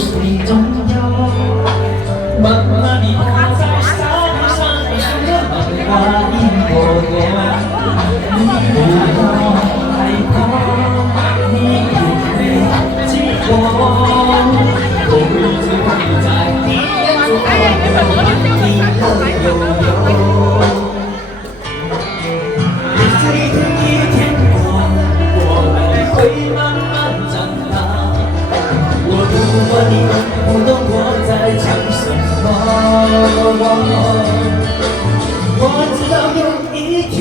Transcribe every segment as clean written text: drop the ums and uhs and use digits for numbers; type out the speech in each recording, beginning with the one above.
水中游，慢慢地我在沙滩上漫画一朵朵，你不要害怕，你也会经过，狗日子会在你眼中你乐悠悠。日子一天一天过，我们会慢慢长大。我不管你懂不懂我在讲什么，我知道有一天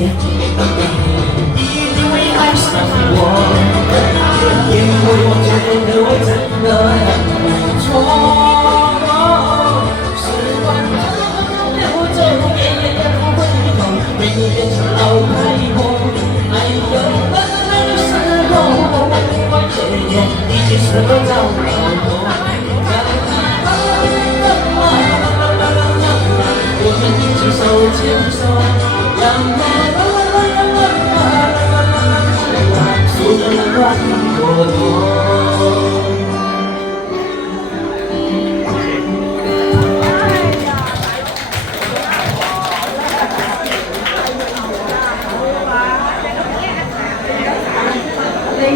你一定会爱上我，因为我觉得我真的很不错。时光它流走，也不会痛，为你变成老太婆。还有慢慢的时候，你就是我找老婆。我们一起手牵手，让所有的花一朵朵。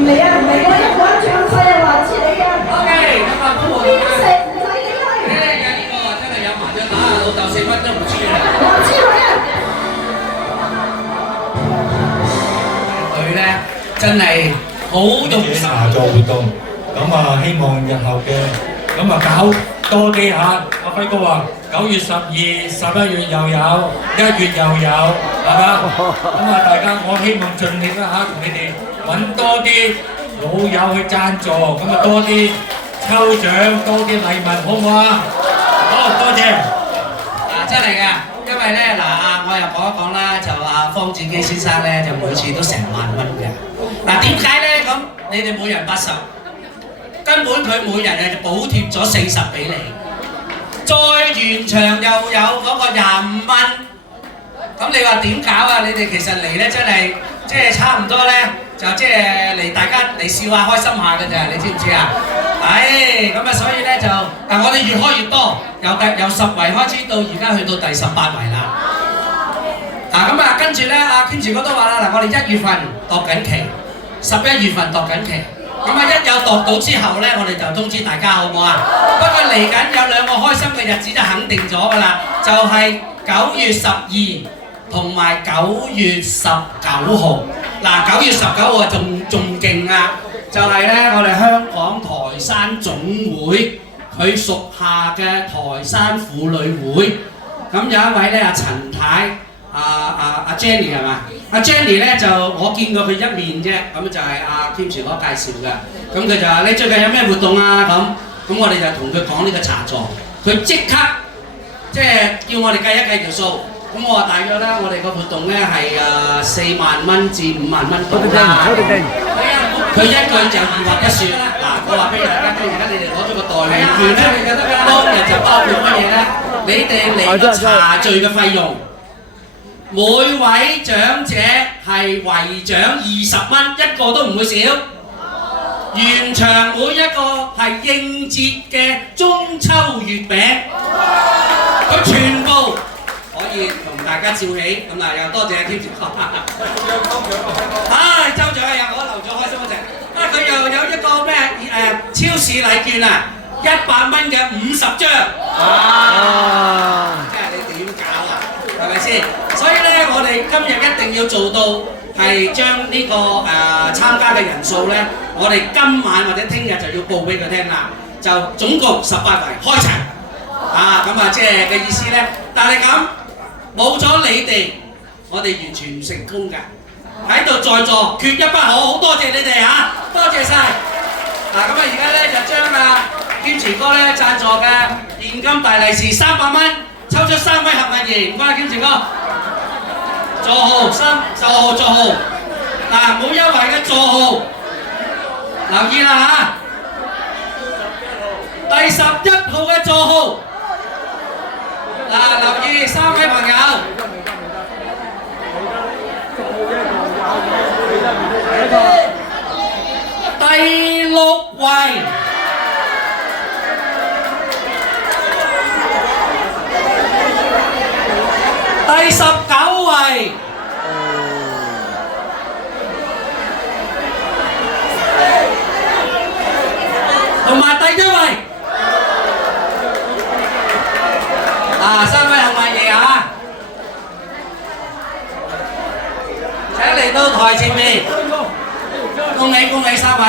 你啊，唔係我一個人唱細啊，話知你啊。OK，咁啊，咁我邊食唔使理佢。呢個真係有麻雀打老豆4分都唔知啊！我知佢啊。佢咧真係好用心茶座活動，咁啊希望日後嘅咁啊搞多啲嚇。阿輝哥話9月12、11月又有，1月又有，係嘛？咁啊大家我希望盡力啦嚇，同你哋揾多啲老友去贊助，咁啊多啲抽獎，多啲禮物，好唔好啊？好，多謝。真係㗎，因為咧我又講一講啦，就方志基先生咧就每次都成萬蚊嘅。點解咧？咁你哋每人80，根本佢每人就補貼咗40俾你，再完場又有嗰個25蚊。咁你話點搞啊？你哋其實嚟咧真係即係差唔多咧，就即係嚟大家嚟笑下開心下嘅咋，你知唔知啊？咁啊所以咧就我哋越開越多，由10圍開始到而家去到第18圍啦。咁啊跟住咧阿堅持哥都話啦，我哋1月份度緊期，11月份度緊期。咁啊一有度到之後咧，我哋就通知大家好唔好啊？不過嚟緊有2個開心嘅日子就肯定咗㗎啦，就係9月12同埋9月19號。9月19號仲勁啊！就係咧，我哋香港台山總會佢屬下嘅台山婦女會，咁有一位咧阿陳太，阿 Jenny 係嘛？阿 Jenny 咧就我見過佢一面啫，咁就係阿 Kim 哥介紹嘅。咁佢就話：你最近有咩活動啊？咁我哋就同佢講呢個茶座，佢即刻即係叫我哋計一計條數。咁我話大約啦，我哋個活動咧係4萬蚊至5萬蚊到啦。佢一句就二話一説，我話俾大家聽，而家你哋攞咗個代換券咧，當日就包括乜嘢咧？你哋嚟個茶聚嘅費用，每位長者係圍獎20蚊，一個都唔會少。現場每一個係應節嘅中秋月餅，佢全部可以同大家照起，咁又多謝阿 Kim 哥。抽獎啊！我留咗開心嗰隻。佢又有一個咩超市禮券啊，100蚊嘅50張。即係你點搞啊？係咪先？所以咧，我哋今日一定要做到係將呢個參加嘅人數咧，我哋今晚或者聽日就要報俾佢聽啦。就總共18圍開場。咁即係嘅意思咧，但係咁。冇咗你哋，我哋完全唔成功㗎。喺度在座缺一不可，好多謝你哋嚇，多謝晒。咁而家咧就將堅持哥咧贊助嘅現金大利是300蚊，抽出3位幸運兒，唔該堅持哥。座號座號，每一位嘅座號，留意啦第11號嘅座號。留意3位朋友，第6位，第19位，同埋第1位。3位幸運兒啊！請嚟到台前面，恭喜恭喜3位！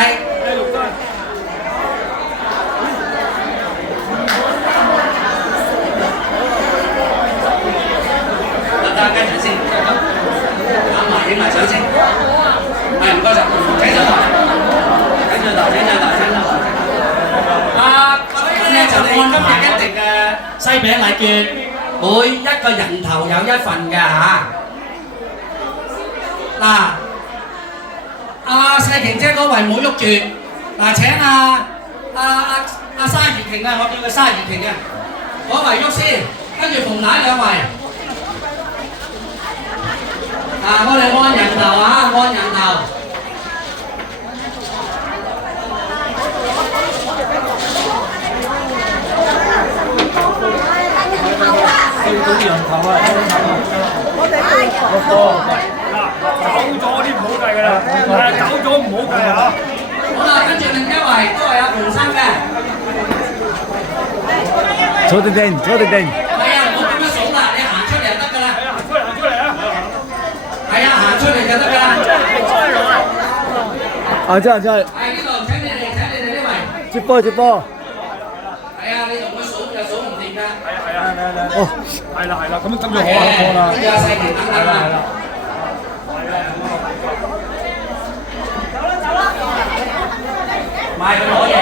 得跟住先，攬埋影埋相先。係唔該晒，請上台，請上台，請上台，請上台。咁咧就按今日一定嘅西餅禮券，每一個人頭有1份㗎嚇。嗱，世瓊姐嗰位唔好喐住。嗱，請沙怡瓊啊，我叫佢沙怡瓊啊，嗰位喐先，跟住馮太2位。我哋按人頭啊，按人頭。到人頭啊！走咗啲唔好計㗎啦，走咗唔好計啊！好啦，跟住另一位都係阿馮生嘅。坐定定，坐定定。係啊，唔好咁樣數啦，你行出嚟就得㗎啦。行出嚟啊！係啊，行出嚟就得㗎啦。真係。係呢度，請你哋呢位。接波。係啊，你同佢數又數唔掂㗎。係啊。哦，係啦，咁就好啦。跟住阿世瓊等等啦。買佢攞嘢。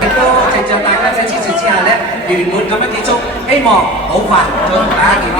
亦都藉著大家嘅支持之下咧，圓滿咁樣結束，希望好快再同大家見面。